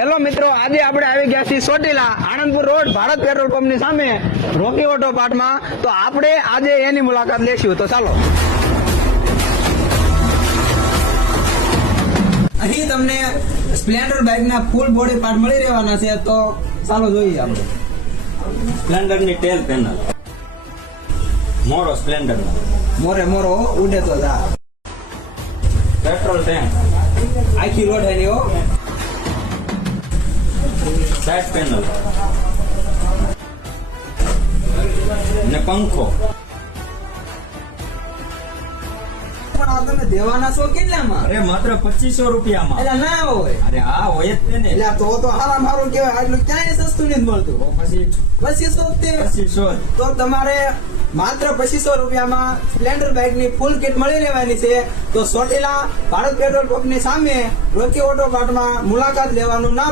Hello મિત્રો આજે આપણે આવી ગયા છીએ ચોટીલા આણંદપુર રોડ ભારત પેટ્રોલ પંપની સામે રોકી ઓટો પાર્ટમાં. તો આપણે આજે એની મુલાકાત લેશું. તો ચાલો. અહીં તમને સ્પ્લેન્ડર બાઇકના ફૂલ બોડી પાર્ટ મળી રહેવાના છે તો ચાલો જોઈએ આપણે. સ્પ્લેન્ડરની ટેલ પેનલ. મોરો સ્પ્લેન્ડર મોરે મોરો ઉડે તો જા. Petrol tank. આખી રોડ એની હો પેનલ ને પંખો. તમે દેવાના છો કેટલામાં? અરે માત્ર પચીસો રૂપિયામાં. એટલે ના હોય. અરે આ હોય જ ને એટલે તો તો હારામ હારું કહેવાય. આટલું ક્યાંય સસ્તું નથી મળતું. પછી પચીસો તે. પચીસો જ. તો તમારે માત્ર પચીસો રૂપિયામાં સ્પ્લેન્ડર બાઇકની ફૂલ કિટ મળી રહેવાની છે. તો સોટેલા ભારત પેટ્રોલ પંપની સામે રોકી ઓટો પાર્ટમાં મુલાકાત લેવાનું ના